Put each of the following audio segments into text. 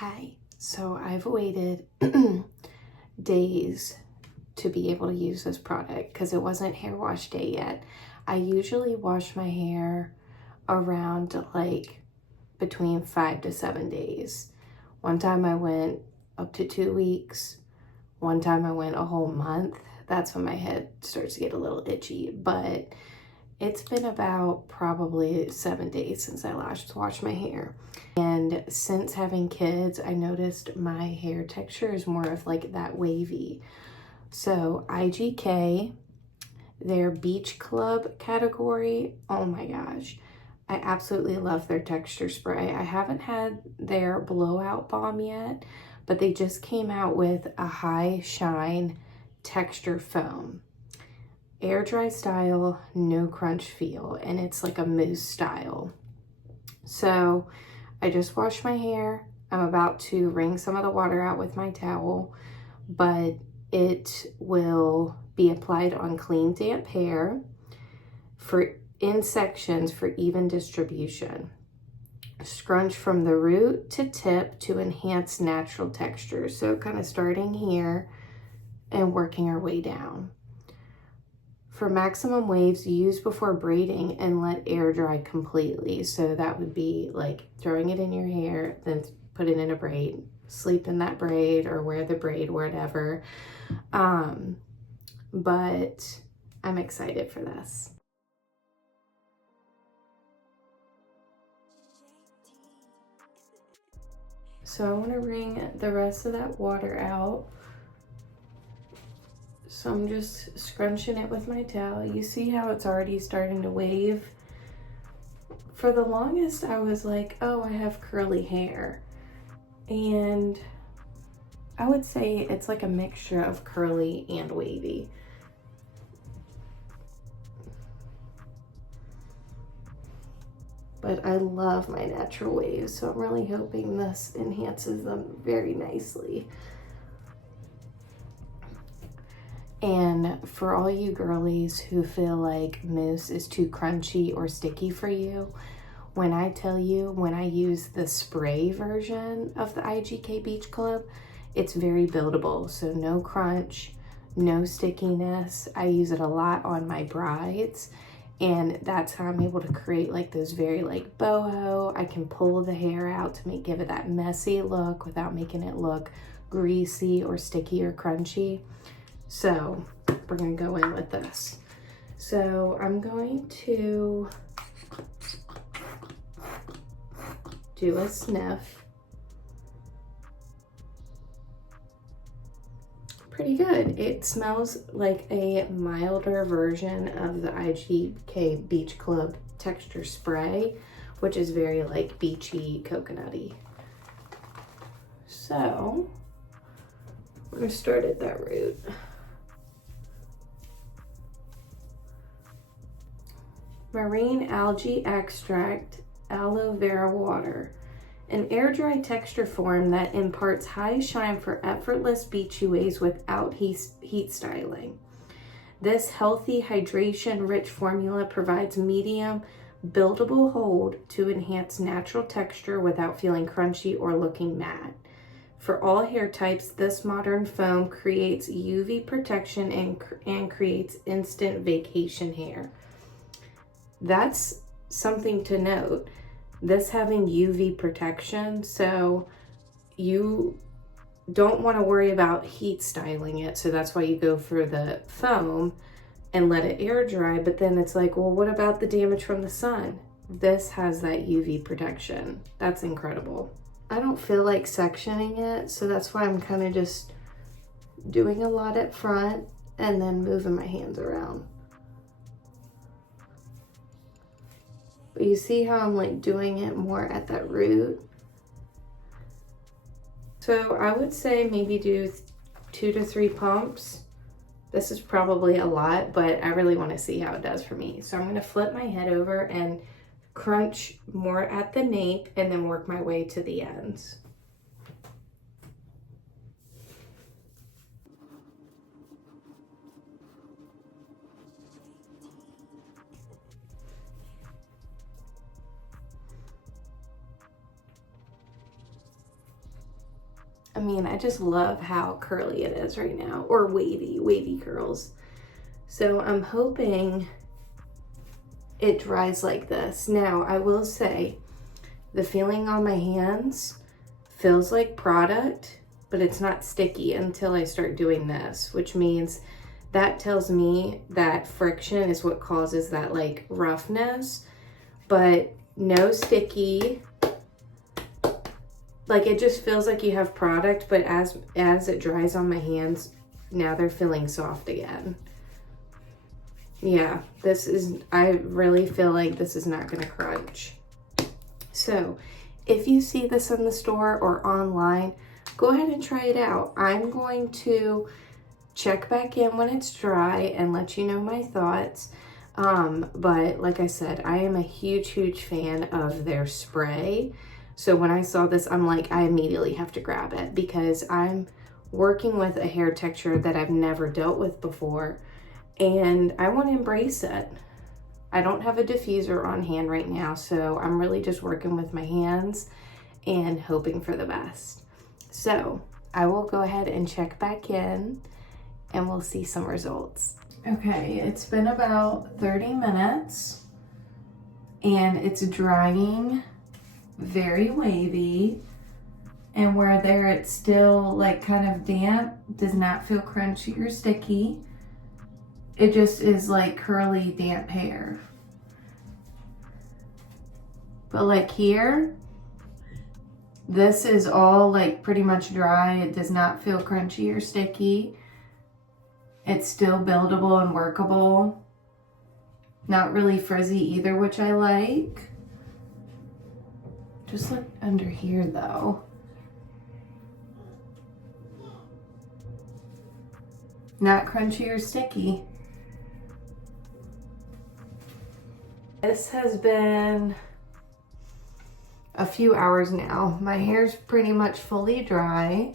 Hi. So I've waited days to be able to use this product because it wasn't hair wash day yet. I usually wash my hair around like between 5 to 7 days. One time I went up to 2 weeks. One time I went a whole month. That's when my head starts to get a little itchy, but it's been about probably 7 days since I last washed my hair. And since having kids, I noticed my hair texture is more of like that wavy. So IGK, their Beach Club category, oh my gosh, I absolutely love their texture spray. I haven't had their blowout balm yet, but they just came out with a high shine texture foam. Air dry style, no crunch feel, and it's like a mousse style. So I just washed my hair. I'm about to wring some of the water out with my towel, but it will be applied on clean, damp hair in sections for even distribution. Scrunch from the root to tip to enhance natural texture. So kind of starting here and working our way down. For maximum waves, use before braiding and let air dry completely. So that would be like throwing it in your hair, then put it in a braid, sleep in that braid or wear the braid, whatever. But I'm excited for this. So I want to wring the rest of that water out. So I'm just scrunching it with my towel. You see how it's already starting to wave? For the longest, I was like, oh, I have curly hair. And I would say it's like a mixture of curly and wavy. But I love my natural waves, so I'm really hoping this enhances them very nicely. And for all you girlies who feel like mousse is too crunchy or sticky for you, when I tell you, when I use the spray version of the IGK Beach Club, it's very buildable. So no crunch, no stickiness. I use it a lot on my brides, and that's how I'm able to create like those very like boho. I can pull the hair out to give it that messy look without making it look greasy or sticky or crunchy. So we're gonna go in with this. So I'm going to do a sniff. Pretty good. It smells like a milder version of the IGK Beach Club texture spray, which is very like beachy, coconutty. So we're gonna start at that root. Marine algae extract, aloe vera water, an air dry texture form that imparts high shine for effortless beachy waves without heat styling. This healthy, hydration-rich formula provides medium, buildable hold to enhance natural texture without feeling crunchy or looking matte. For all hair types, this modern foam creates UV protection and creates instant vacation hair. That's something to note. This having UV protection, so you don't want to worry about heat styling it. So that's why you go for the foam and let it air dry. But then it's like, well, what about the damage from the sun? This has that UV protection. That's incredible. I don't feel like sectioning it, so that's why I'm kind of just doing a lot at front and then moving my hands around. But you see how I'm like doing it more at that root? So I would say maybe do 2 to 3 pumps. This is probably a lot, but I really want to see how it does for me. So I'm going to flip my head over and crunch more at the nape and then work my way to the ends. I mean, I just love how curly it is right now, or wavy curls. So I'm hoping it dries like this. Now, I will say, the feeling on my hands feels like product, but it's not sticky until I start doing this, which means that tells me that friction is what causes that like roughness, but no sticky. Like it just feels like you have product, but as it dries on my hands, now they're feeling soft again. Yeah, I really feel like this is not gonna crunch. So if you see this in the store or online, go ahead and try it out. I'm going to check back in when it's dry and let you know my thoughts. But like I said, I am a huge fan of their spray. So when I saw this, I'm like, I immediately have to grab it because I'm working with a hair texture that I've never dealt with before and I want to embrace it. I don't have a diffuser on hand right now, so I'm really just working with my hands and hoping for the best. So I will go ahead and check back in and we'll see some results. Okay, it's been about 30 minutes and it's drying very wavy, and where there it's still like kind of damp, does not feel crunchy or sticky. It just is like curly, damp hair. But like here, this is all like pretty much dry. It does not feel crunchy or sticky. It's still buildable and workable. Not really frizzy either, which I like. Just look under here though. Not crunchy or sticky. This has been a few hours now. My hair's pretty much fully dry.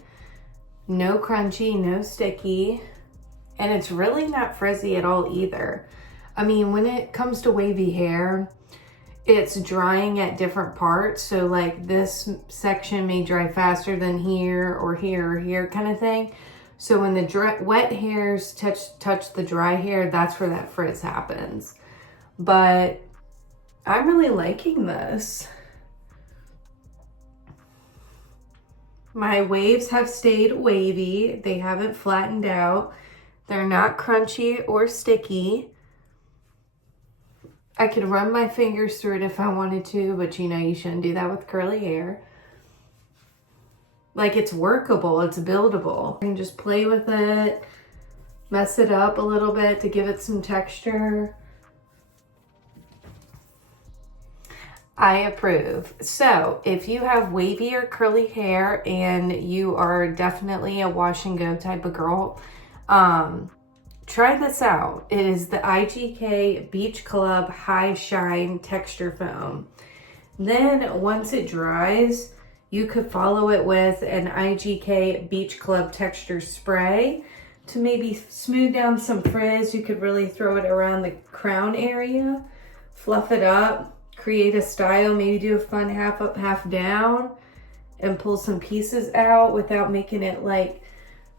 No crunchy, no sticky. And it's really not frizzy at all either. I mean, when it comes to wavy hair, it's drying at different parts. So like this section may dry faster than here or here kind of thing. So when the wet hairs touch the dry hair, that's where that frizz happens. But I'm really liking this. My waves have stayed wavy. They haven't flattened out. They're not crunchy or sticky. I could run my fingers through it if I wanted to, but you know, you shouldn't do that with curly hair. Like, it's workable, it's buildable. You can just play with it, mess it up a little bit to give it some texture. I approve. So if you have wavy or curly hair and you are definitely a wash and go type of girl, try this out. It is the IGK Beach Club High Shine Texture Foam. Then once it dries, you could follow it with an IGK Beach Club Texture Spray to maybe smooth down some frizz. You could really throw it around the crown area, fluff it up, create a style, maybe do a fun half up, half down, and pull some pieces out without making it like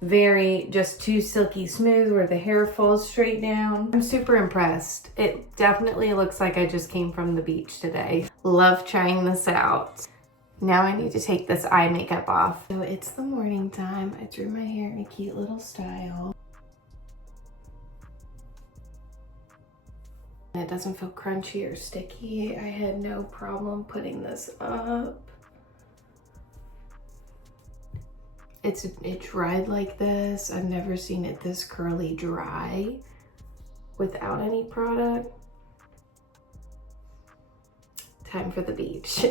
very just too silky smooth where the hair falls straight down. I'm super impressed. It definitely looks like I just came from the beach today. Love trying this out. Now I need to take this eye makeup off. So it's the morning time. I threw my hair in a cute little style. It doesn't feel crunchy or sticky. I had no problem putting this up. It dried like this. I've never seen it this curly dry without any product. Time for the beach.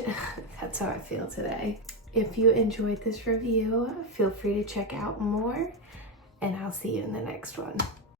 That's how I feel today. If you enjoyed this review, feel free to check out more, and I'll see you in the next one.